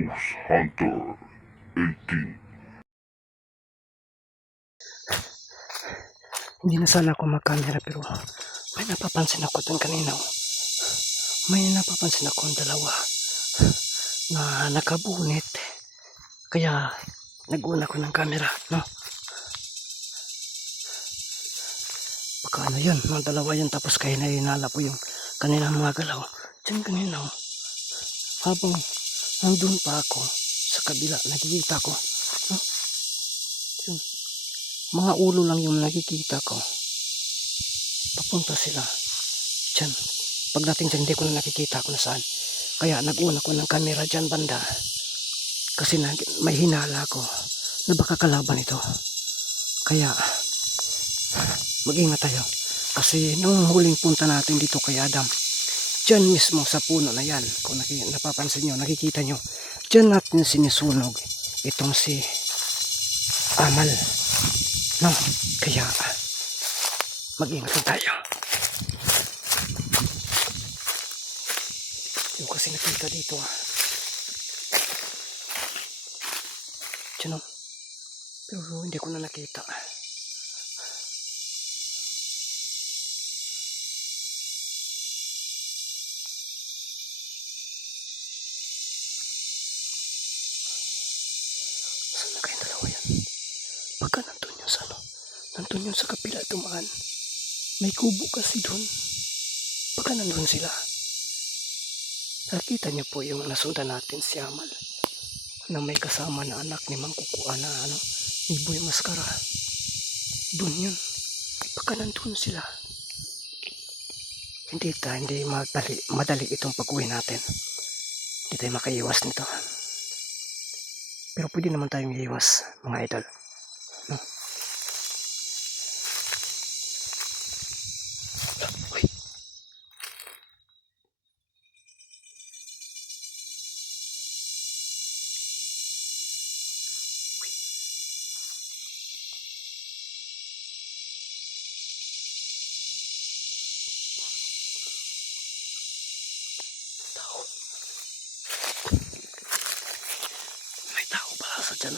Ghost Hunter 18. Hindi na sana ako mag-camera pero may napapansin ako dun kanina. May napapansin akong dalawa na nakabunit. Kaya nag-una ko ng camera, no? Baka ano yun, mga dalawa yun, tapos kaya nahinala po yung kanilang mga galaw. Diyan kanina, habang nandun pa ako sa kabila, nakikita ko, no? Yun, mga ulo lang yung nakikita ko. Papunta sila dyan. Pagdating dyan, hindi ko na nakikita kung saan. Kaya nag-una ko ng camera dyan banda. Kasi may hinala ko na baka kalaban ito. Kaya mag-ingat tayo. Kasi nung huling punta natin dito kay Adam, dyan mismo sa puno na yan, kung napapansin nyo, nakikita nyo, dyan natin sinisunog itong si Amal. No? Kaya mag-ingat tayo. Yung kasi nakita dito dyan, pero hindi ko na nakita. Saan na kayong dalawa yan? Baka nandun yun sa nandun yun sa kapila dumaan. May kubo kasi dun. Baka nandun sila. Nakita niyo po yung nasundan natin si Amal na may kasama na anak ni Mang Kukua na ni Boy Maskara. Dun yun. Baka nandun sila. Hindi madali itong pag-uwi natin. Hindi tayo makaiwas nito. Pero pwede naman tayong iiwas, mga idol. No? Uy. Tao. May tao pala sa dyan.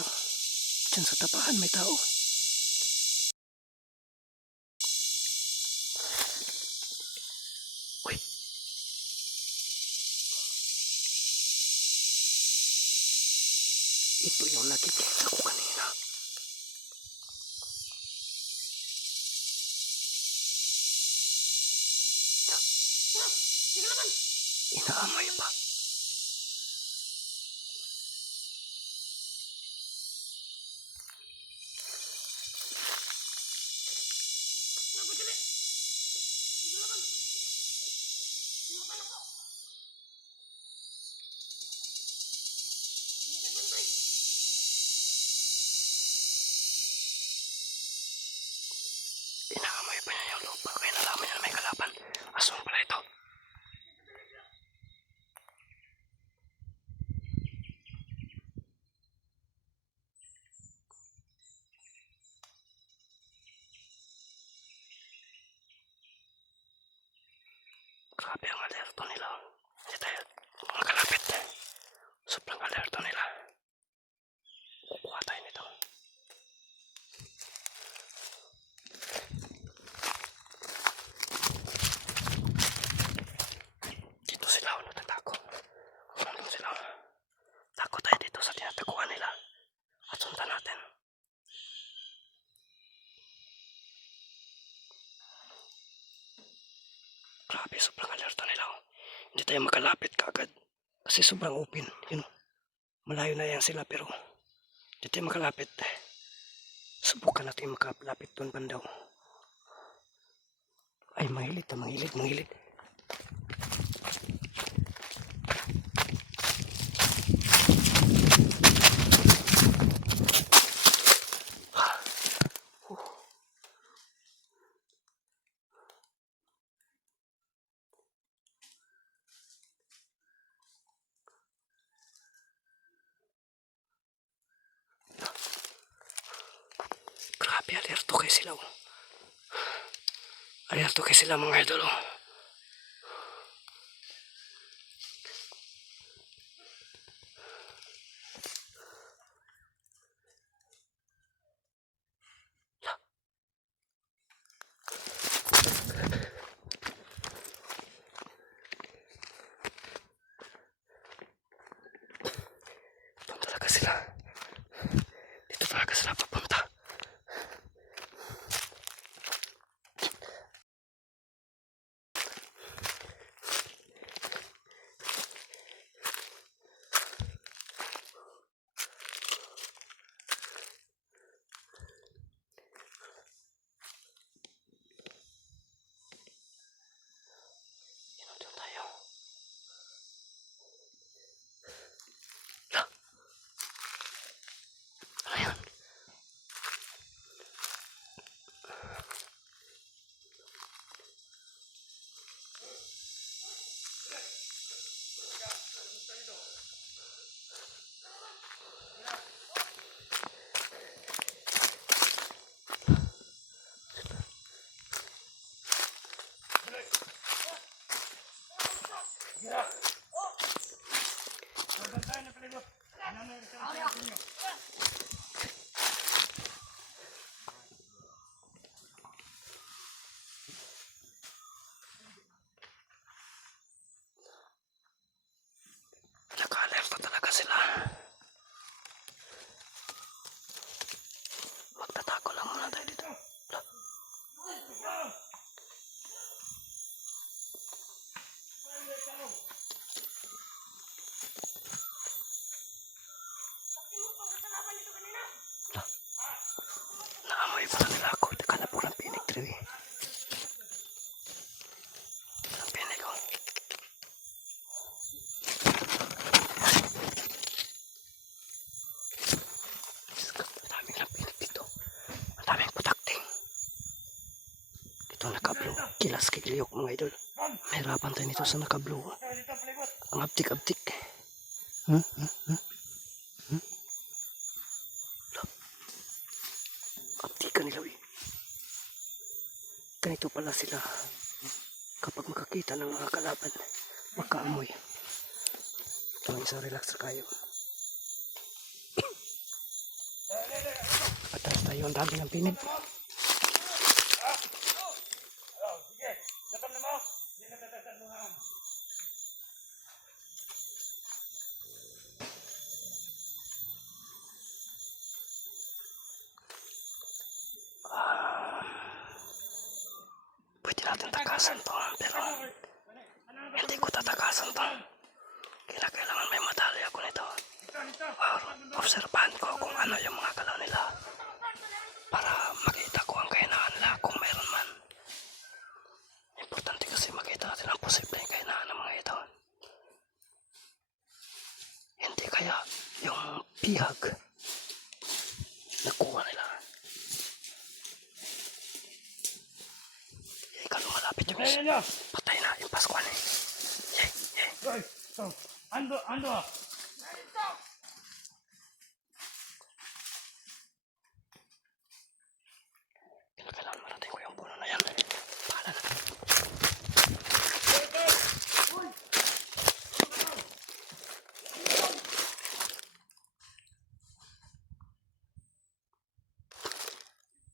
Dyan sa tapahan may tao. Uy. Ito yung nakikita ko kanina. Inaamay pa. Inaamay pa niya yung lupa. Kaya nalaman niya na may kalaban. Aswang pala ito. Grabe ang alerto nila. Hindi tayo makalapit. Sobrang alerto nila. Kukuha tayo nito. Dito sila natatakot. Nandun sila. Takot tayo dito sa tinatakuhan nila. At sundan natin. Grabe, sobrang alerto nila. Hindi tayo makalapit kaagad. Kasi sobrang open. Yun. Malayo na yan sila pero hindi tayo makalapit. Subukan natin makalapit doon bandaw. Ay, mangilid. Grabe, alerto kayo sila. Alerto kayo sila mga idol. sila. Dito talaga sila papunta. Doon tayo. Lah. Ano yun? Naka-alerta talaga sila. Magtatago lang muna tayo dito. Naamoy pala nila ako. Teka na po ng pinig tree. Ang pinig ko. Ang daming lang pinig dito. Ang daming putakting. Dito naka-blue. Kilas kikiliyok mga idol. Mahirapan tayo nito sa naka-blue. Ang abtik-abtik. Abtikan nila eh. Ganito pala sila kapag makakita ng mga kalaban, makaamoy. Ito isang relax na kayo. Atas tayo ang dami ng pinid. Pwede natin takasan to, pero hindi ko tatakasan to. Kailangan may madali ako nito. Obserbahan ko kung ano yung mga galaw nila para makita ko ang kahinaan nila kung meron man. Importante kasi makita natin ang posibleng kahinaan ng mga ito. Hindi kaya yung bihag nakuha nila. Ikaw lumalapit yung patay na yung Pascual eh. Ando. Kailangan marating ko yung puno na yan. Bahala na.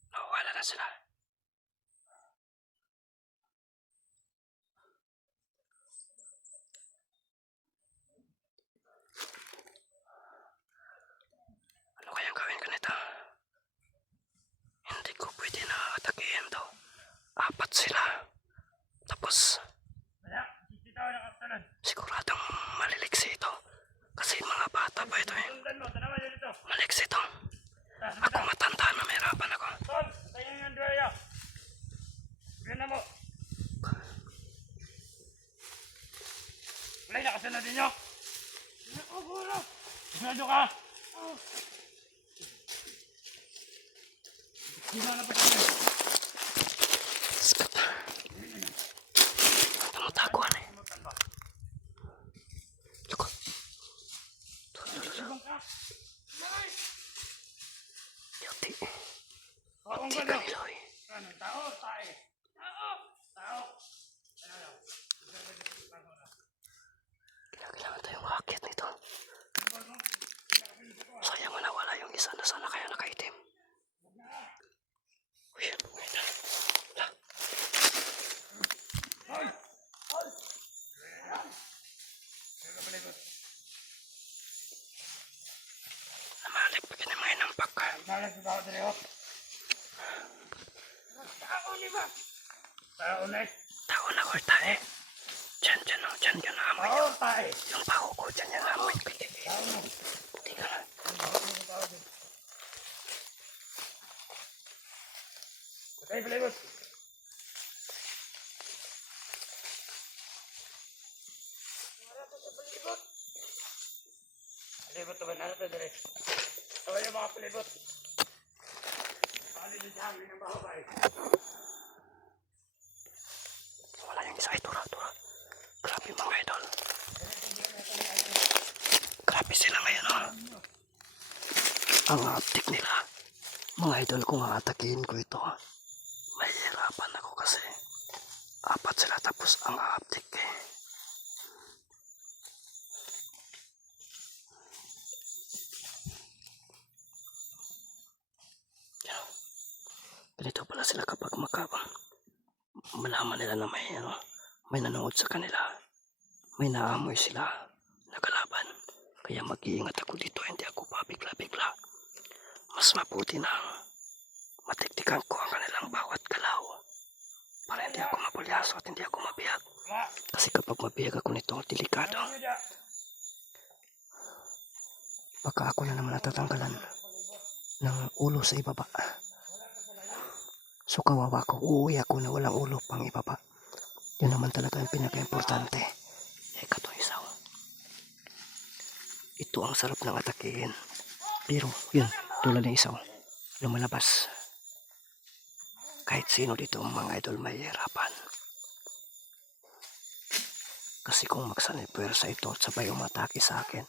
Nawawala na sila. Ano kayang gawin ko nito? Hindi ko pwede na atakihin to. 4 sila. Tapos siguradong maliliksi ito. Kasi mga bata pa ito eh. Maliksi ito. Ako matanda na mahirapan ako. Malay na kasi na din nyo. Sinado ka. Gimana pa kami? Skat. Tamatakuan eh. Loko. Yoti. Yoti ka nila eh. Tao. Kailangan tayong makakit nito. Sayang na wala yung isa na sana kaya nakaitim. Uy. nagtatawa dali oh. Tao ni ba? Tao na eh. Tao na or tae. Diyan, oh, diyan yun amoy. Tao tayo. Yung baho ko, diyan yung amoy. Tao na. Hindi ka na. Patay palibot. Palibot to ba na ito dali? Tawag yung mga palibot. Paano yung dami ng bahabay? Wala yung isa. Ay, tura. Grabe mga idol. Grabe sila ngayon, oh. Ang optic nila. Mga idol, kung aatakihin ko ito, mahihirapan ako kasi apat sila tapos ang optic eh. Yan. Ganito pala sila kapag makabang. Malaman nila na may nanood sa kanila. May naamoy sila na kalaban. Kaya mag-iingat ako dito, hindi ako pabigla-bigla. Mas mabuti na matiktikan ko ang kanilang bawat galaw para hindi ako mapulyaso at hindi ako mabiyag. Kasi kapag mabiyag ako nito, delikado. Baka ako na naman natatanggalan ng ulo sa ibaba. So kawawa ko, uuwi ako na walang ulo pang ibaba. Yun naman talaga ang pinaka-importante. Katong isaw. Ito ang sarap ng atakihin. Pero yun, tulad ng isaw, lumalabas. Kahit sino dito mga idol may hirapan. Kasi kung magsanipwersa ito at sabay umatake sa akin,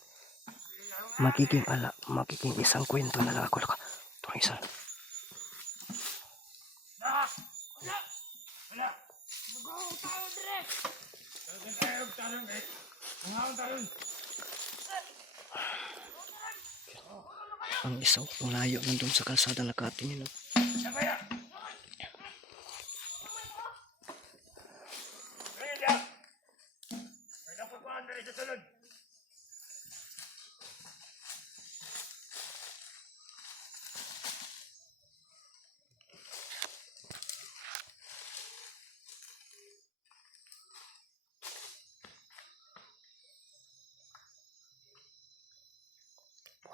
magiging isang kwento na lang ako. Itong isa. Wala. Mag-awang tao direk. Talagang tayo magtanong eh. Ang tanong. Ang isaw, kung layo nandun sa kalsada nakatingin. Sabaya. Ngayon ya. May napakuhaan na rin sa sunod.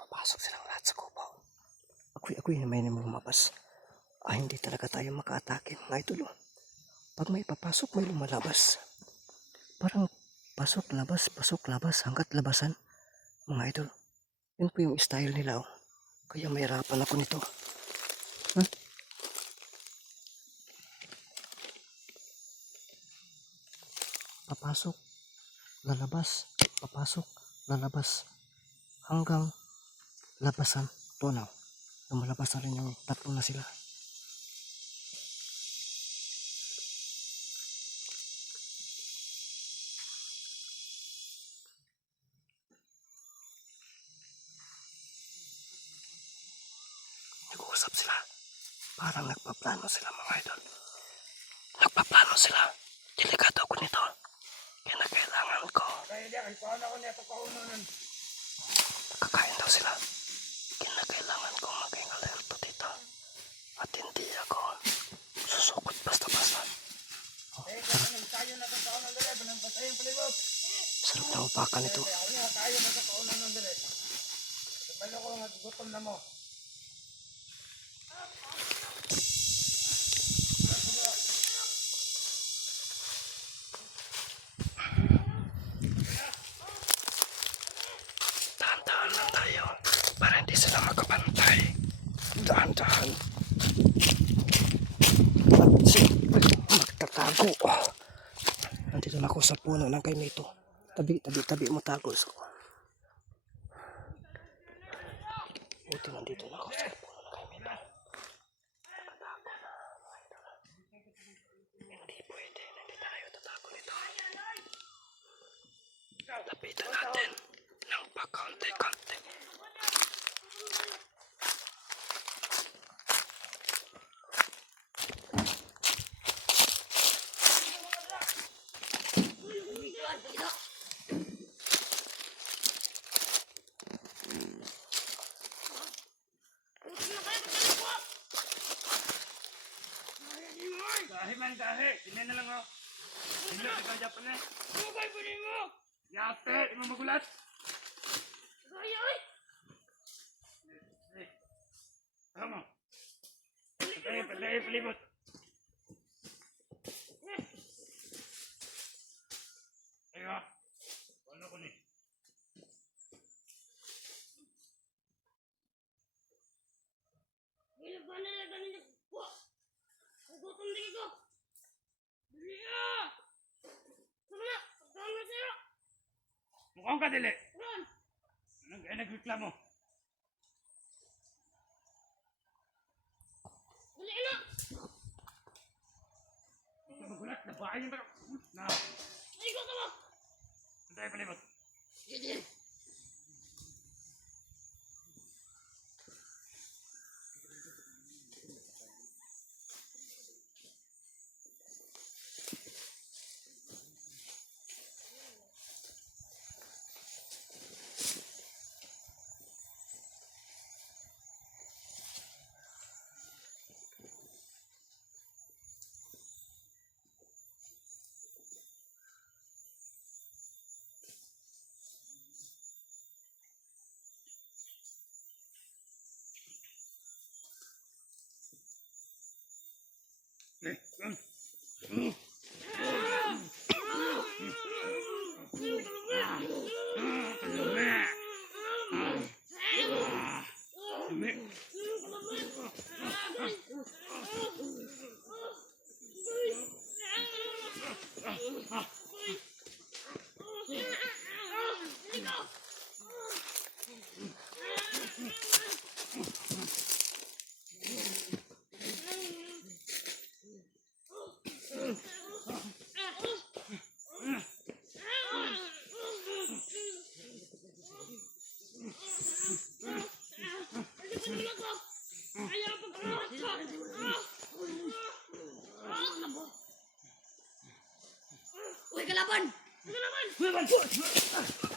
Pasok silang lahat sa kubaw. Ako'y may namang lumabas. Hindi talaga tayo maka-atake mga idol. Pag may papasok, may lumalabas. Parang pasok, labas, hanggat labasan. Mga idol, yun po yung style nila. Kaya mahirapan ako nito. Papasok, lalabas, hanggang labasan. Tunaw, lumalabas na rin yung tatlo na sila. Nag-uusap sila. Parang nagpaplano sila mga idol. Nagpaplano sila. Delikado ako nito. Kaya kailangan ko. Kaya di, ay paano ako nito kaununan. Kakain daw sila. Kinakailangan ko maging alerto dito. At hindi ako susukot basta-basta. Eh, kaya tayo na sa kaunan dali. Banang palibot. Sarap na upakan ito. Tayo na sa kaunan dali. Sabalo ko nga gutom na mo. Dahan-dahan lang tayo para hindi sila makapantay. Dahan-dahan. Magtatago. Nandito na ako sa puno ng kaimito. Tabi mo tago. So, buti nandito na ako sa puno ng kaimito. Nakatago na. Hindi pwede. Hindi tayo tatago nito. Lapitan natin ng pakaunti-kaunti. Lahi, sinin na lang oh. Hindi na kaya Japan eh. Ano ba ipunin mo? Yate, di mo magulat. Kaya oy. Tama. Palibot. Ayo. Ano ko ni? Ilang ba na ganin ko? Gutom din ko. Diliya! Sama na! Pagkaon na sa'yo! Mukhang ka, Dili! Saan? Nagreklamo. Dili na! Ito magulat, nabahay yung tako. Na! Naigo ka mo! Sandali palibot. Sige. Uy, kalaban! Kalaban!